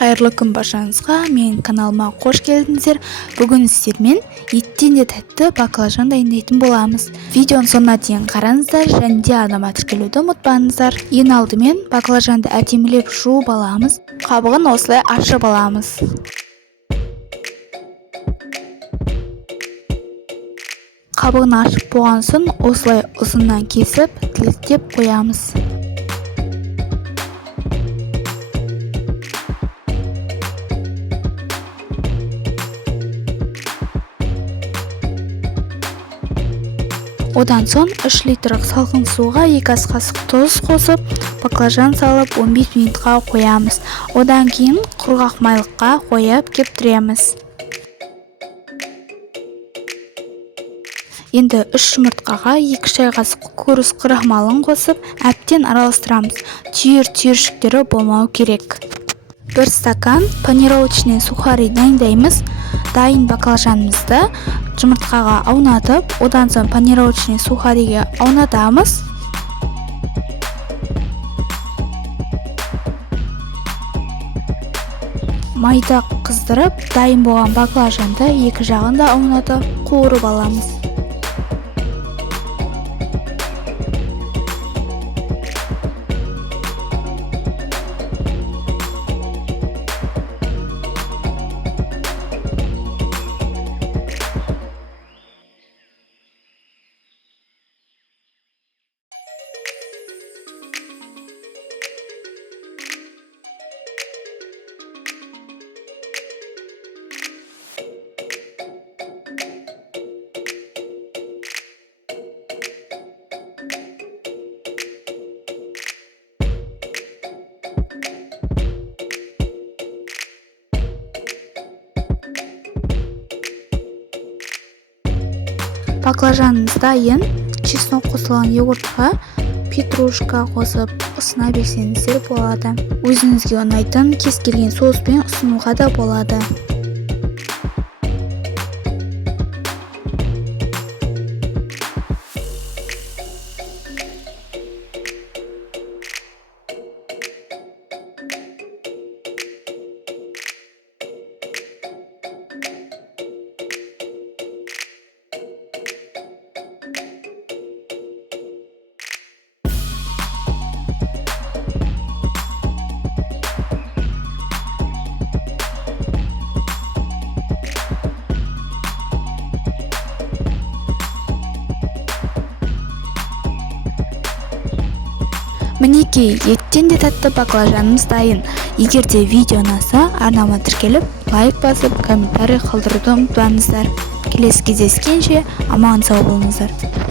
Қайырлы күн баршаңызға, менің каналыма қош келдіңіздер. Бүгін сіздермен еттен де тәтті баклажан дайындайтын боламыз. Видеоны соңына дейін қараңыздар, және де арнама тіркелуді ұмытпаңыздар. Ең алдымен баклажанды әдемілеп жуып аламыз. Қабығын осылай ашып аламыз. Қабығын ашып болған соң осылай ұзыннан кесіп тіліктеп қоямыз. Одан соң 3 литр салқын суға 2 ас қасық тұз қосып, баклажан салып 15 минутқа қоямыз. Одан кейін құрғақ майлыққа қойып кептіреміз. Енді 3 жұмыртқаға 2 шай қасық күріш крахмалын қосып, әбден араластырамыз. Түйір-түйіршіктері болмау керек. 1 стакан панировочный сухарий дайындаймыз. Дайын баклажанымызды жұмыртқаға аунатып, одан соң панировочный сухариге аунатамыз. Майда қыздырып, дайын болған баклажанды екі жағында аунатып, қуырып аламыз. Баклажанымыз дайын. Чеснок қосылған йогуртқа петрушка қосып ұсына берсеңіздер болады. Өзіңізге ұнайтын кез келген соуспен ұсынуға да болады. Мінекей, еттен де тәтті баклажанымыз дайын. Егер де видео ұнаса, арнама тіркеліп, лайк басып, комментарий қалдыруды ұмытпаңыздар. Келесі кездескенше аман сау болыңыздар.